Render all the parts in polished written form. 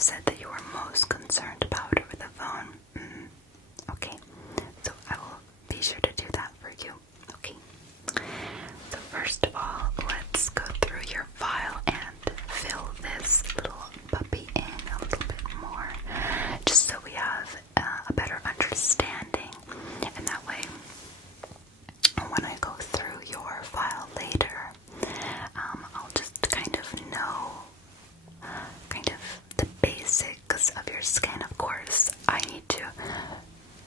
said that you were most concerned about over the phone. Okay, so I will be sure to do that for you. Okay, so first of all, let's go through your file and fill this little puppy in a little bit more, just so we have a better understanding, and that way when I go through your file later, I'll just kind of know the basics of your skin. Of course, I need to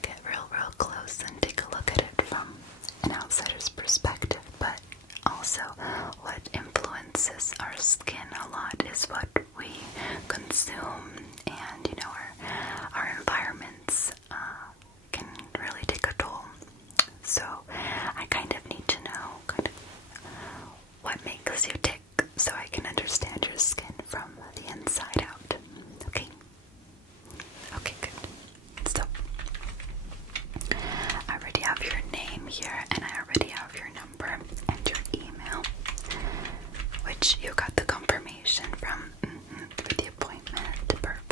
get real close and take a look at it from an outsider's perspective, but also what influences our skin a lot is what we consume, and our environments can really take a toll. So I kind of need to know what makes you tick so I can understand your skin from the inside out. Okay? Okay, good. So I already have your name here, and I already have your number and your email, which you got the confirmation from through the appointment. Perfect.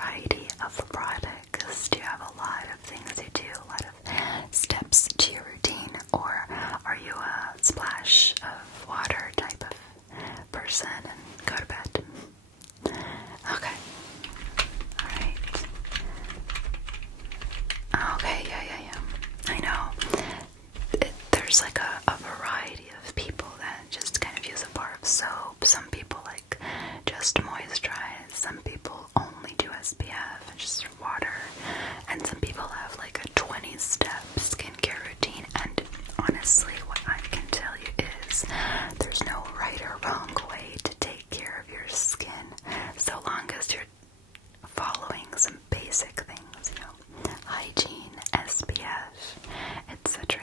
variety of products? Do you have a lot of things you do, a lot of steps to your routine, or are you a splash of water type of person and go to bed? Okay. Alright. Okay, yeah. I know. There's like a variety of people that just kind of use a bar of soap. Some people like just moisturize. Some people only do SPF and just water. And some people have like a 20-step skincare routine. And honestly, what I can tell you is there's no right or wrong way to take care of your skin, so long as you're following some basic things, hygiene, SPF, etc.,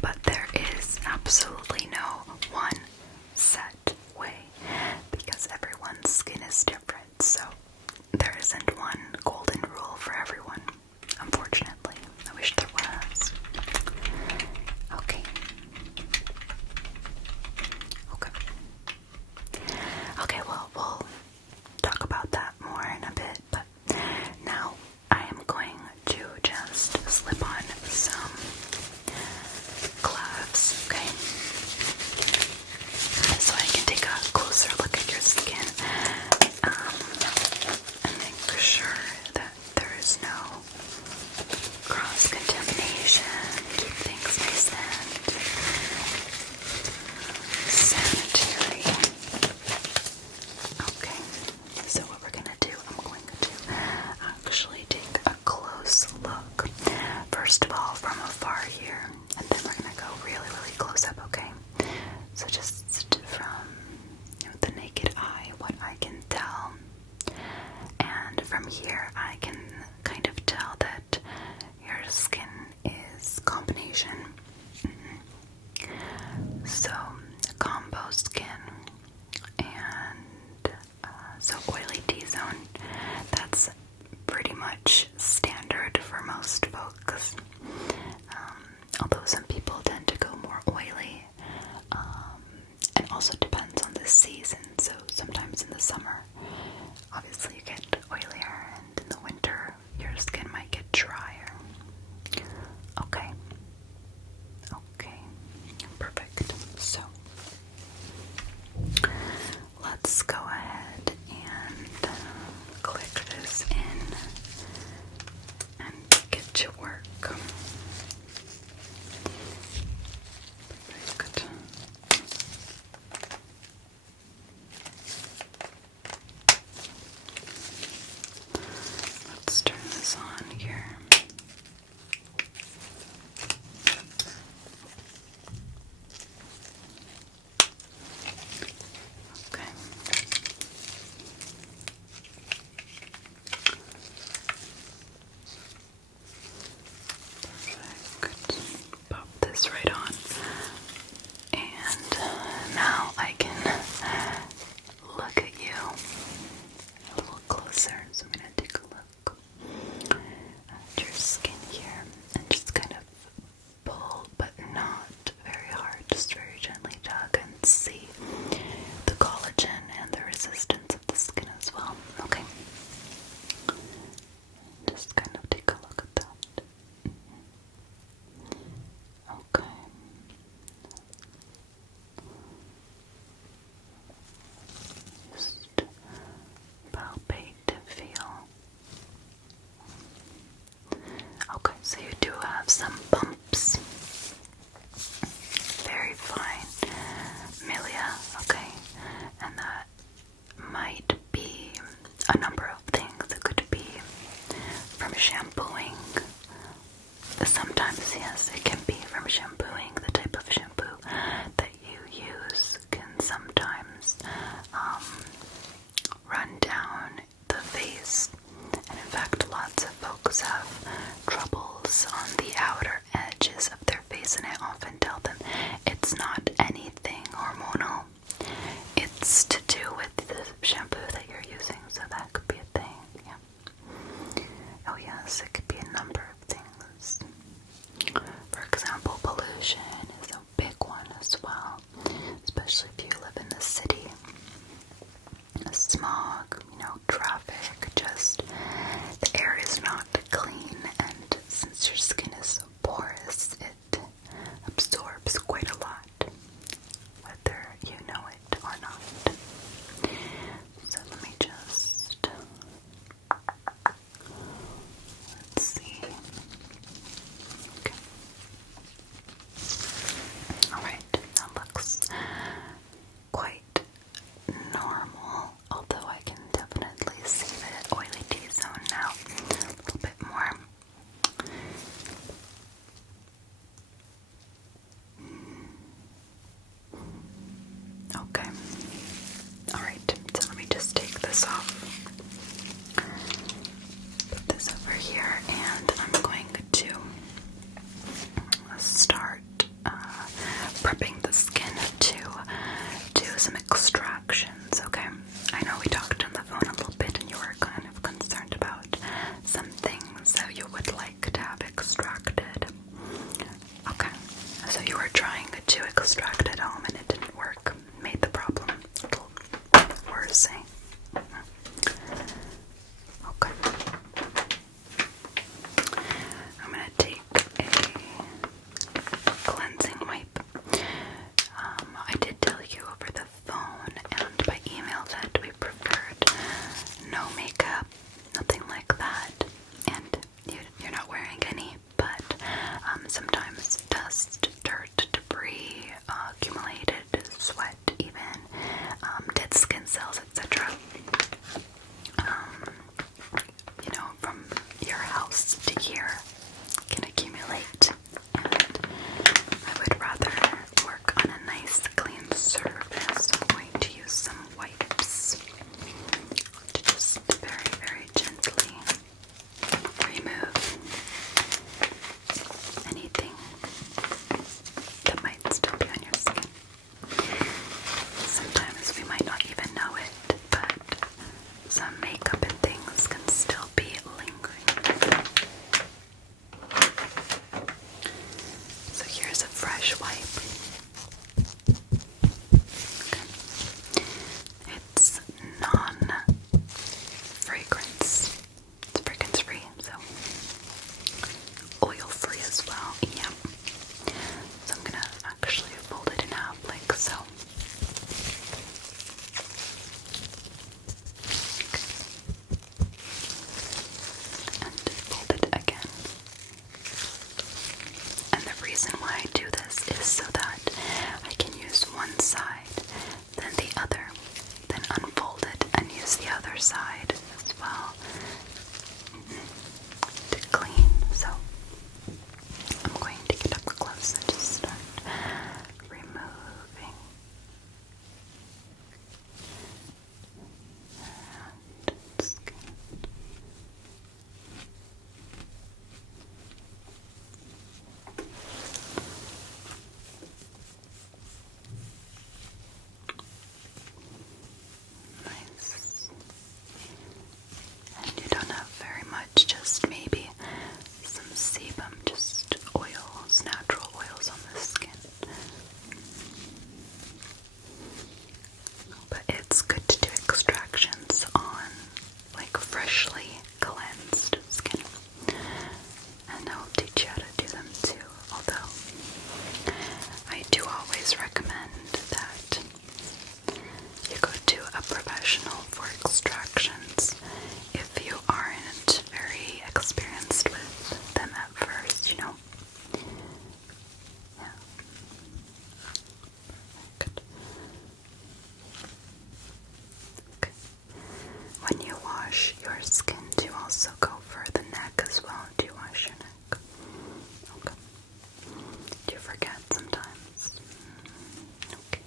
But there is absolutely no one set way, because everyone's skin is different, so there isn't one golden rule for everyone, unfortunately. I wish there was. Okay. Okay, well, we'll talk about that more in a bit, but now I am going to just slip on some gloves, okay? So I can take a closer look at your skin, and make sure that there is no cross-contamination, keep things nice and sanitary. Okay, so what we're gonna do, I'm going to actually take a close look. First of all, from afar here, and then we're gonna go really, really close up, okay? So just from the naked eye, what I can tell. And from here, I can kind of tell that your skin is combination. So, combo skin, and so oily T-zone, that's pretty much standard for most folks. Although some people tend to go more oily, and also depends on the season. So sometimes in the summer, obviously you get oilier, and in the winter your skin might get drier. Okay, perfect. So let's go ahead and click this in and get to work. Perfect. other side as well to clean. So I'm going to get up close and just start removing and skin. Nice. And you don't have very much, just maybe some sebum, just oils, natural oils on the skin. But it's good to do extractions on like freshly cleansed skin. And I'll teach you how to do them too. Although I do always recommend that you go to a professional for extractions if you aren't very experienced with them at first, you know. Yeah. Good. Okay. When you wash your skin, do you also go for the neck as well? Do you wash your neck? Okay. Do you forget sometimes? Okay.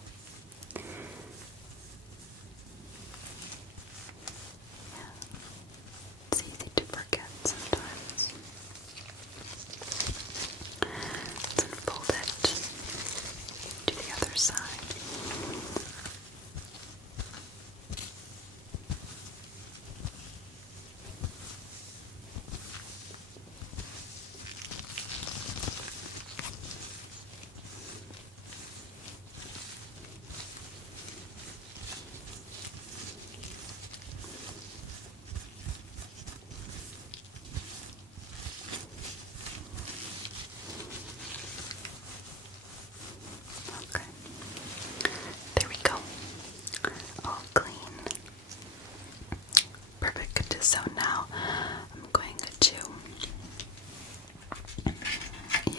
Yeah. It's easy to forget sometimes. Let's unfold it to the other side. Okay, there we go. All clean. Perfect. So now I'm going to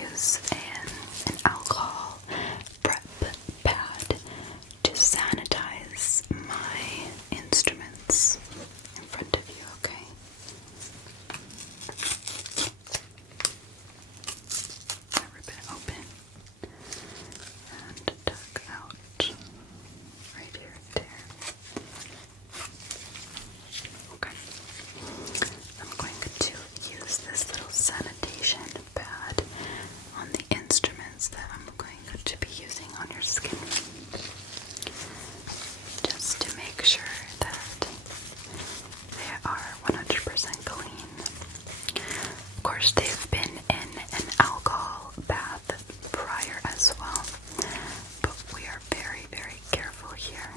use an alcohol prep pad to sanitize my instruments in front of you, okay? Rip it open and tuck out right here, there. Okay. I'm going to use this little sanitation pad on the instruments that I'm going to be using on your skin, just to make sure that they are 100% clean. Of course, they've been in an alcohol bath prior as well, but we are very, very careful here,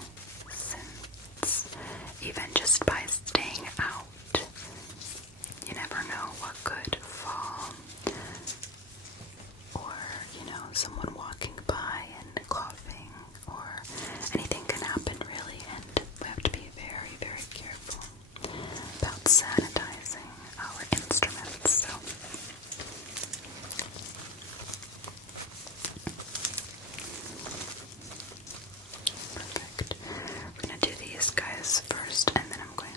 since even just by staying out, you never know what could fall, or, someone walking by and coughing, or anything can happen really, and we have to be very, very careful about sanitizing our instruments. So perfect. We're gonna do these guys first, and then I'm going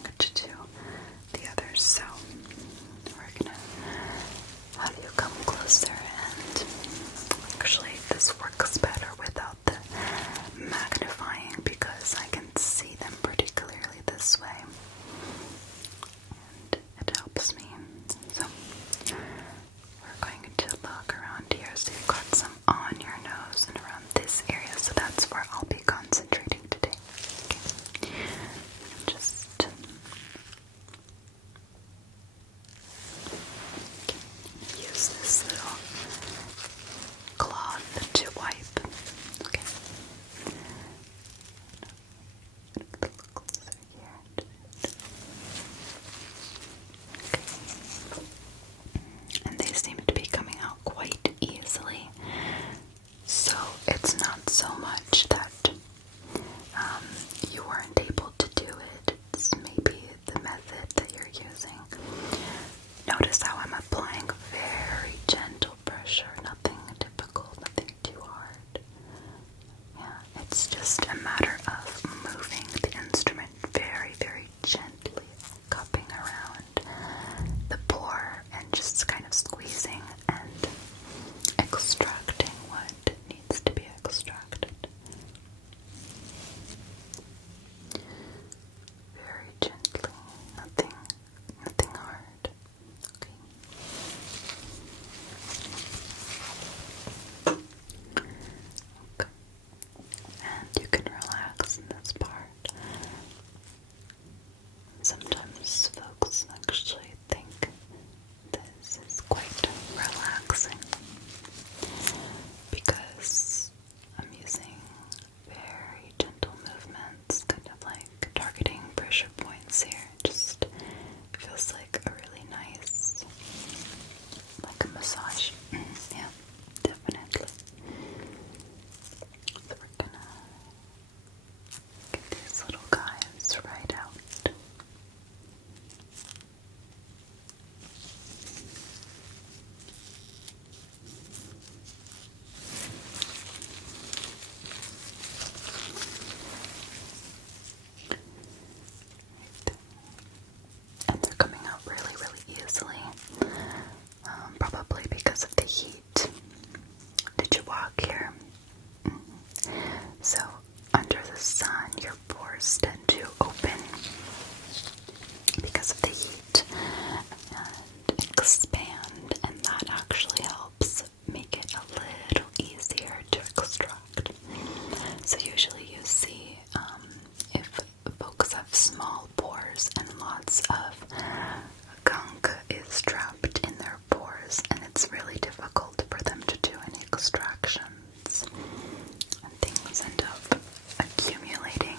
because of the heat. Did you walk here? So, under the sun, your pores tend to open because of the heat and expand, and that actually helps make it a little easier to extract. So usually you see if folks have small pores and lots of gunk is trapped in their pores, and it's really difficult for them to do any extractions, and things end up accumulating.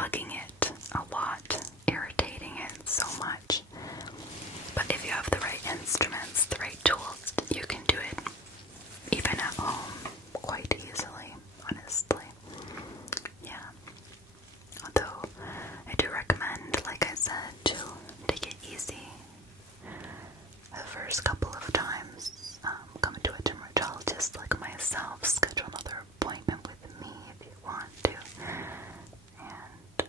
bugging it a lot, irritating it so much. But if you have the right instruments, the right tools, you can do it even at home quite easily, honestly. Yeah. Although I do recommend, like I said, to take it easy the first couple of times. Come to a dermatologist like myself, schedule another appointment with me if you want to, and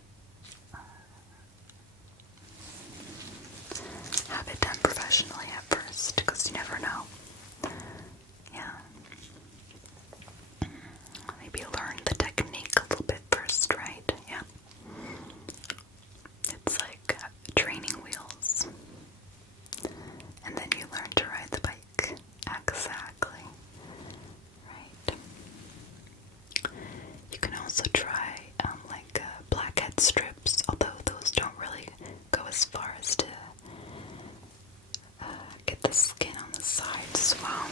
have it done professionally at first, because you never know. Yeah. Maybe learn the technique a little bit first, right? Yeah. It's like training wheels. And then you learn to ride the bike. Exactly. Right. You can also try like blackhead strips, although those don't really go as far as to get the skin on the sides as well.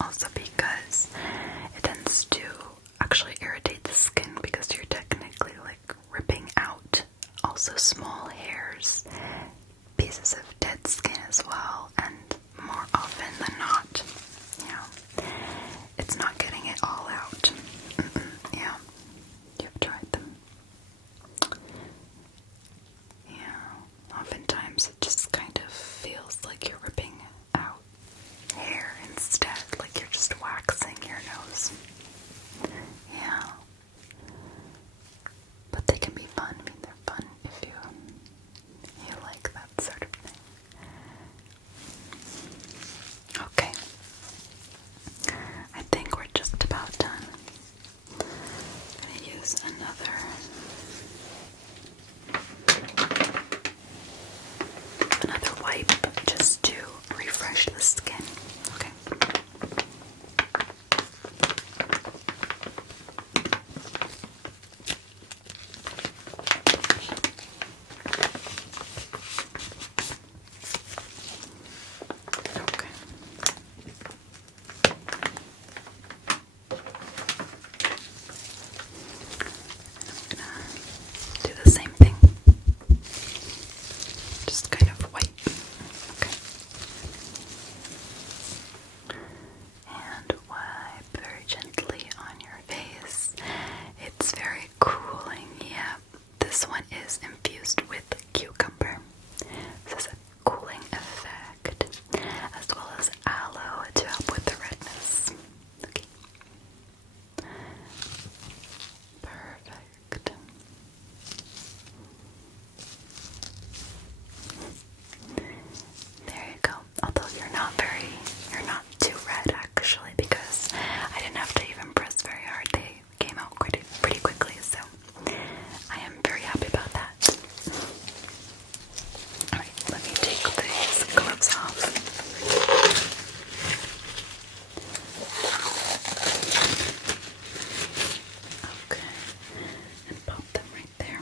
Also because it tends to actually irritate the skin because you're technically like ripping out also small hairs, pieces of dead skin as well, and more often than not, you know, it's not getting it all out. Yeah, you've tried them. Yeah, oftentimes it just kind of feels like you're ripping out hair instead, like you're just waxing your nose. Yeah. But they can be fun. I mean, they're fun if you like that sort of thing. Okay. I think we're just about done. I'm going to use another wipe just to refresh the skin. Okay. Okay. I'm gonna do the same thing. Just kind of wipe. Okay. And wipe very gently on your face. It's very cooling. Yeah. This one is infused with cucumber. This is a cooling effect, as well as aloe to help with the redness. Okay. Perfect. There you go. Although you're not too red actually, because I didn't have to even press very hard. They came out pretty quickly, so I am very happy about that. Alright, let me take these gloves off. Okay, and pop them right there.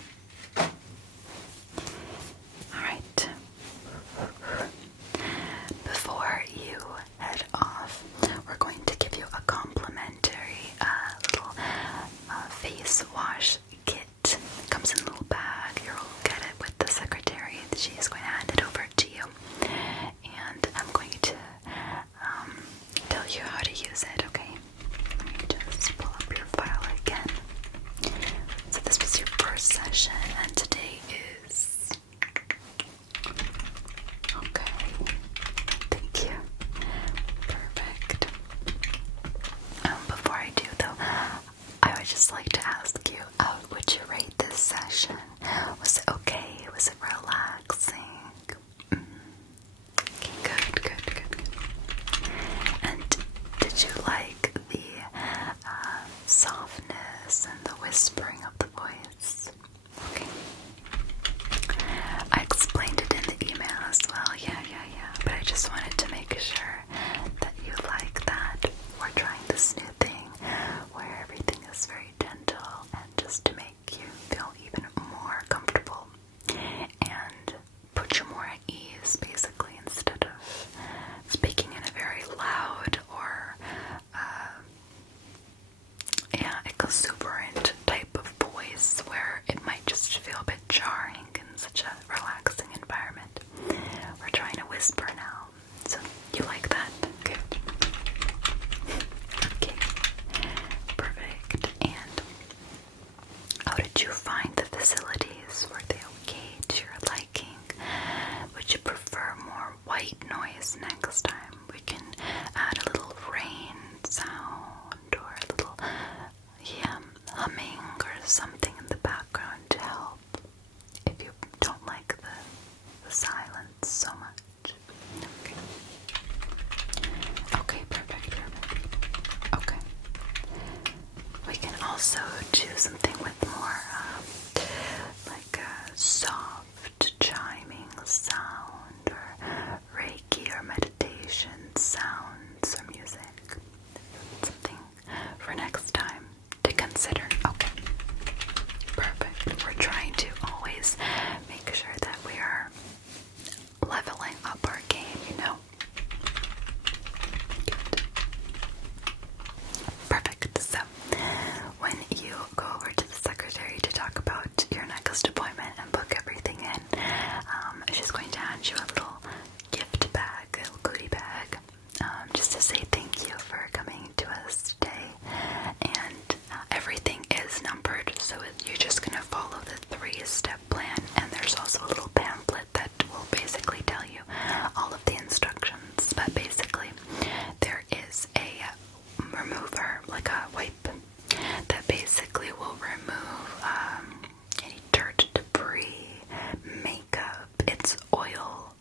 Alright. Before you head off, we're going to give you a complimentary little face wash kit. It comes in a little bag. You'll get it with the secretary. She's going to hand it over to you. And I'm going to tell you how to use it, okay? Let me just pull up your file again. So this was your first session, and today is... Okay. Thank you. Perfect. Before I do, though, I would just like to ask you, how would you rate this session? Was it okay? Was it relaxing? Okay, good. And did you like the softness and the whispering of the voice? Okay. I explained it in the email as well. Yeah. But I just wanted to make sure that you like that. We're trying this new thing where everything is very gentle, and just to make you feel even more comfortable you find the facilities? Were they okay to your liking? Would you prefer more white noise next time? We can add a little rain sound or a little humming or something in the background to help if you don't like the silence so much. Okay. Okay, perfect. Okay. We can also do something with more like a soft chiming sound or Reiki or meditation sounds or music. Something for next time to consider. Okay. Perfect. We're trying to always make sure that we are leveling up our game, you know? Good. Perfect. So, when you go over to the secretary to talk about your next appointment and book everything in, she's going to hand you a little gift bag, a little goodie bag, just to say thank you for coming to us today. And everything is numbered, so you're just going to follow the 3-step plan. And there's also a little pamphlet that will basically tell you all of the instructions. But basically, there is a remover, like a wipe, that basically will remove any dirt, debris, makeup. It's oil,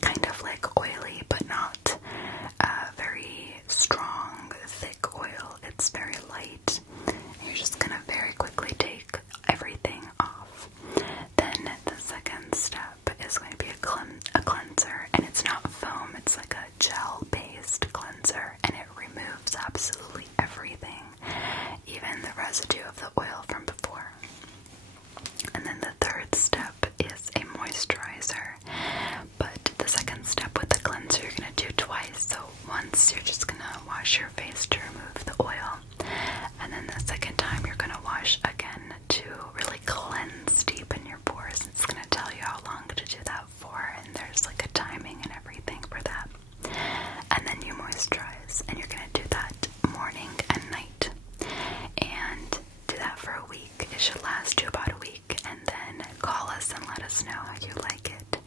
kind of like oily, but not very strong, thick oil. It's very light. You're just gonna very quickly take everything off. Then the second step is going to be a cleanser, and it's not foam, it's like a gel-based cleanser, and it removes absolutely everything, even the residue of the oil from before. And then the third step is a moisturizer, but the second step with the cleanser you're going to do twice. So once you're just going to wash your face to remove the oil, and then the second time you're going to wash again to really cleanse, deepen your pores. It's going to tell you how long to do that for, and there's like a timing and everything for that. And then you moisturize, and you're going to do that morning and night, and do that for a week. It should last you about a week, and then call us and let us know how you like it.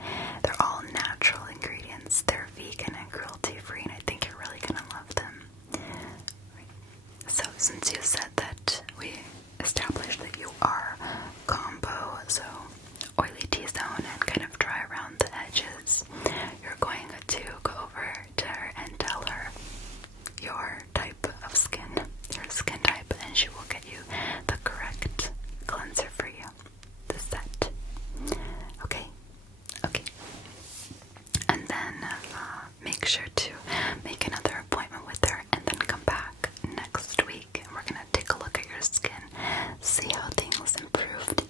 They're all natural ingredients. They're vegan and cruelty-free, and I think you're really going to love them. So since you said that, we established that you are combo, so oily T-zone and kind of dry around the edges, you're going to go over to her and tell her your type of skin, your skin type, and she will get you the correct cleanser for you, the set. Okay? Okay. And then make sure to make another appointment with her and then come back next week, and we're going to take a look at your skin, see how things improved